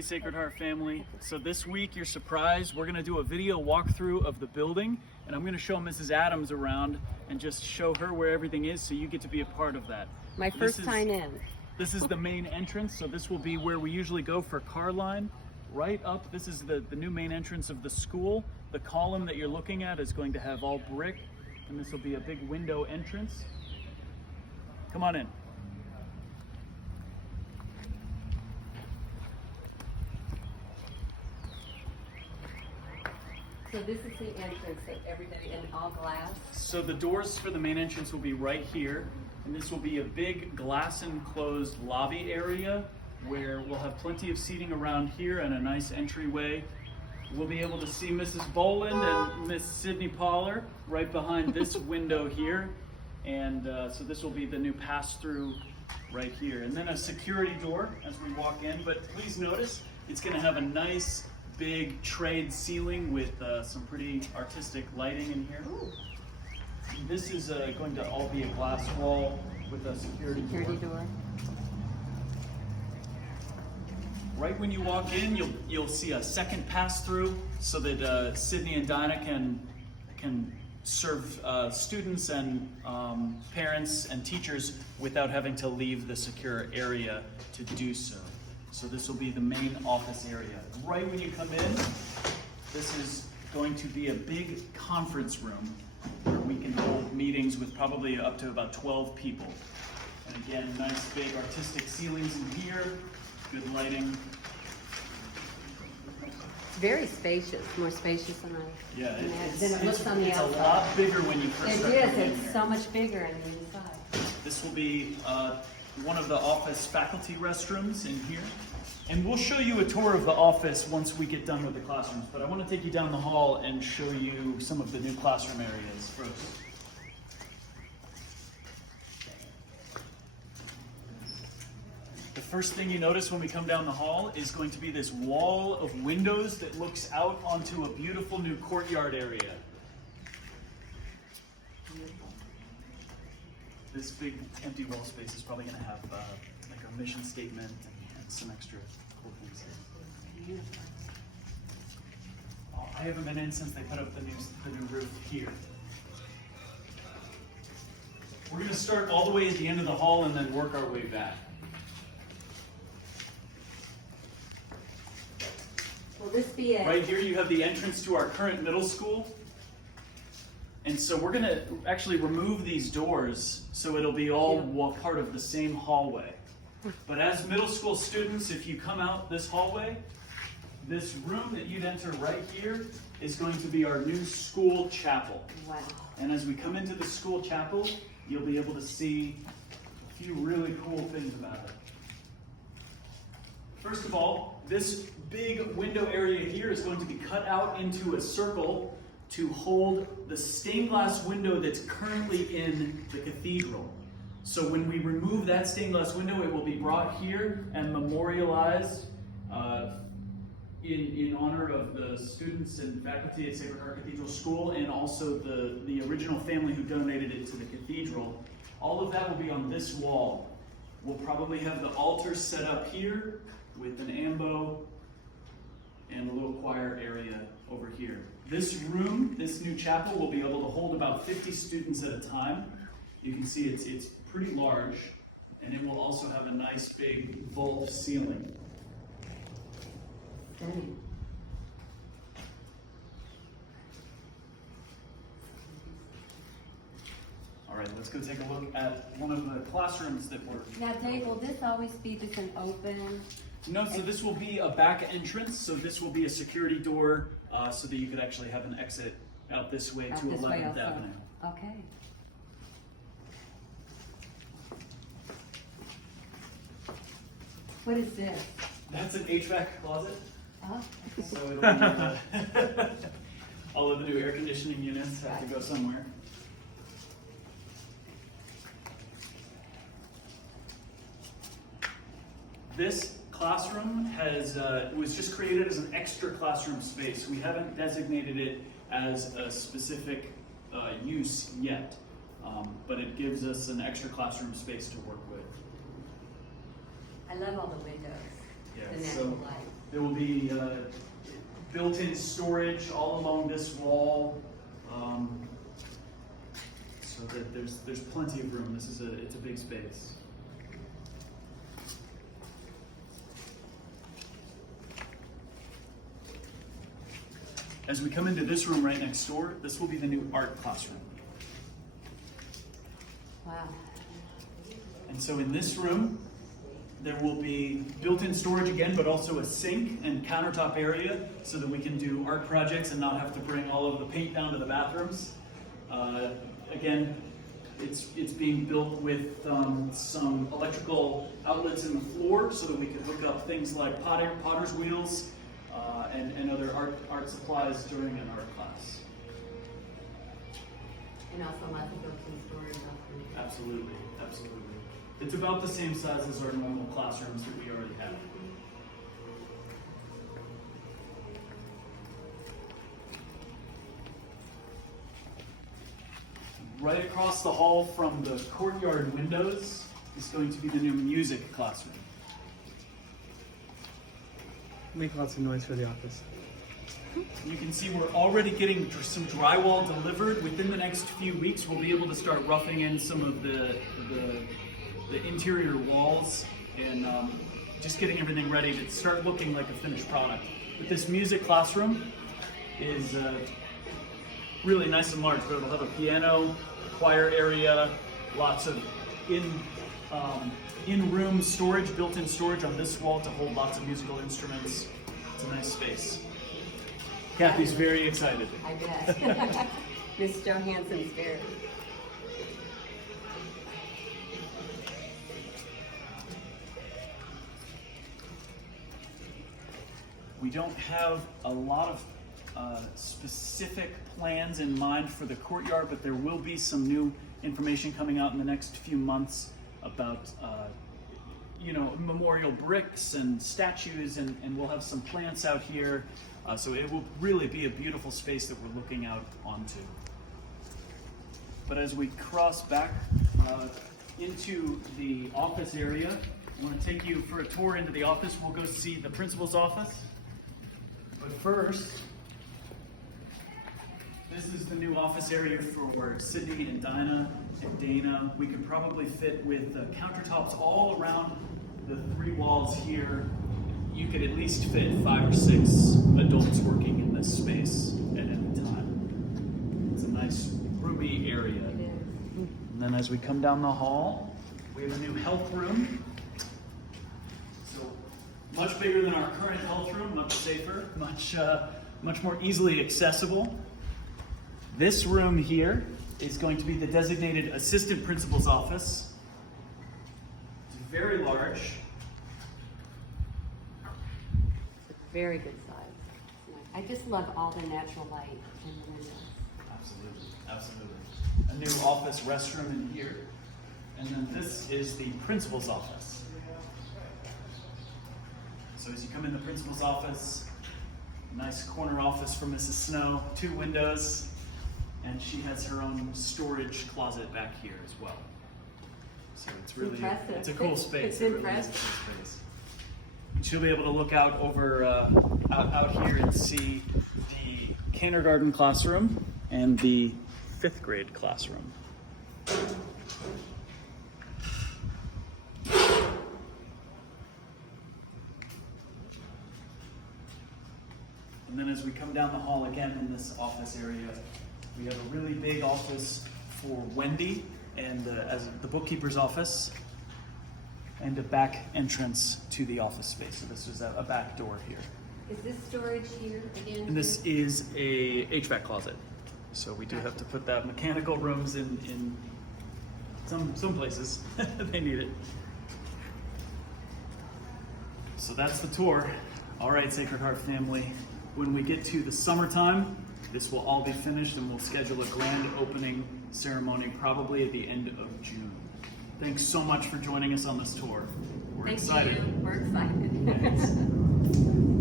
Hey Sacred Heart family. So this week you're surprised. We're gonna do a video walkthrough of the building, and I'm gonna show Mrs. Adams around and just show her where everything is so you get to be a part of that. My first time in. This is the main entrance, so this will be where we usually go for car line. Right up, this is the new main entrance of the school. The column that you're looking at is going to have all brick, and this will be a big window entrance. Come on in. So this is the entrance that everybody in all glass? So the doors for the main entrance will be right here, and this will be a big glass enclosed lobby area where we'll have plenty of seating around here and a nice entryway. We'll be able to see Mrs. Boland and Miss Sydney Poller right behind this window here, and so this will be the new pass-through right here. And then a security door as we walk in, but please notice it's going to have a nice big trade ceiling with some pretty artistic lighting in here. This is going to all be a glass wall with a security door. Right when you walk in, you'll see a second pass-through so that Sydney and Dinah can serve students and parents and teachers without having to leave the secure area to do so. So this will be the main office area. Right when you come in, this is going to be a big conference room where we can hold meetings with probably up to about 12 people. And again, nice big artistic ceilings in here, good lighting. It's very spacious, more spacious than it looks on the outside. It's a lot bigger when you first start coming in here. It's so much bigger on the inside. This will be one of the office faculty restrooms in here. And we'll show you a tour of the office once we get done with the classrooms, but I want to take you down the hall and show you some of the new classroom areas first. The first thing you notice when we come down the hall is going to be this wall of windows that looks out onto a beautiful new courtyard area. This big empty wall space is probably going to have like our mission statement and some extra cool things here. Oh, I haven't been in since they put up the new roof here. We're going to start all the way at the end of the hall and then work our way back. Will this be it? Right here you have the entrance to our current middle school. And so we're going to actually remove these doors so it'll be all part of the same hallway. But as middle school students, if you come out this hallway, this room that you'd enter right here is going to be our new school chapel. Wow. And as we come into the school chapel, you'll be able to see a few really cool things about it. First of all, this big window area here is going to be cut out into a circle to hold the stained glass window that's currently in the cathedral. So when we remove that stained glass window, it will be brought here and memorialized in honor of the students and faculty at Sacred Heart Cathedral School and also the original family who donated it to the cathedral. All of that will be on this wall. We'll probably have the altar set up here with an ambo and a little choir area over here. This room, this new chapel, will be able to hold about 50 students at a time. You can see it's pretty large, and it will also have a nice big vault ceiling. All right, let's go take a look at one of the classrooms that we're... Now Dave, will this always be just an open? No, so this will be a back entrance, so this will be a security door so that you could actually have an exit out this way to 11th Avenue. Okay. What is this? That's an HVAC closet. Oh, okay. So it'll be all of the new air conditioning units have to go somewhere. This classroom was just created as an extra classroom space. We haven't designated it as a specific use yet, but it gives us an extra classroom space to work with. I love all the windows. Yeah, the natural light. There will be built-in storage all along this wall, so that there's plenty of room. It's a big space. As we come into this room right next door, this will be the new art classroom. Wow. And so in this room, there will be built-in storage again, but also a sink and countertop area so that we can do art projects and not have to bring all of the paint down to the bathrooms. Again, it's being built with some electrical outlets in the floor so that we can hook up things like potter's wheels and other art supplies during an art class. And also lots of built-in storage. Absolutely, absolutely. It's about the same size as our normal classrooms that we already have. Right across the hall from the courtyard windows is going to be the new music classroom. Make lots of noise for the office. You can see we're already getting some drywall delivered. Within the next few weeks, we'll be able to start roughing in some of the interior walls and just getting everything ready to start looking like a finished product. But this music classroom is really nice and large. It'll have a piano, choir area, lots of in-room storage, built-in storage on this wall to hold lots of musical instruments. It's a nice space. Kathy's very excited. I bet. Miss Johansson's very. We don't have a lot of specific plans in mind for the courtyard, but there will be some new information coming out in the next few months about memorial bricks and statues, and we'll have some plants out here. So it will really be a beautiful space that we're looking out onto. But as we cross back into the office area, I want to take you for a tour into the office. We'll go see the principal's office. But first, this is the new office area for Sydney and Dinah and Dana. We could probably fit with countertops all around the three walls here. You could at least fit 5 or 6 adults working in this space at any time. It's a nice roomy area. And then as we come down the hall, we have a new health room. So much bigger than our current health room, much safer, much more easily accessible. This room here is going to be the designated assistant principal's office. It's very large. Very good size. I just love all the natural light in the windows. Absolutely, absolutely. A new office restroom in here. And then this is the principal's office. So as you come in the principal's office, nice corner office for Mrs. Snow, 2 windows, and she has her own storage closet back here as well. So it's really, impressive. It's a cool space. It's impressive. Really is a cool space. And she'll be able to look out over out here and see the kindergarten classroom and the 5th grade classroom. And then as we come down the hall again in this office area, we have a really big office for Wendy and as the bookkeeper's office, and a back entrance to the office space. So this is a back door here. Is this storage here again? And this is a HVAC closet. So we do have to put that mechanical rooms in some places. They need it. So that's the tour. All right, Sacred Heart family. When we get to the summertime, this will all be finished and we'll schedule a grand opening ceremony probably at the end of June. Thanks so much for joining us on this tour. We're excited. Thank you. We're excited. Thanks.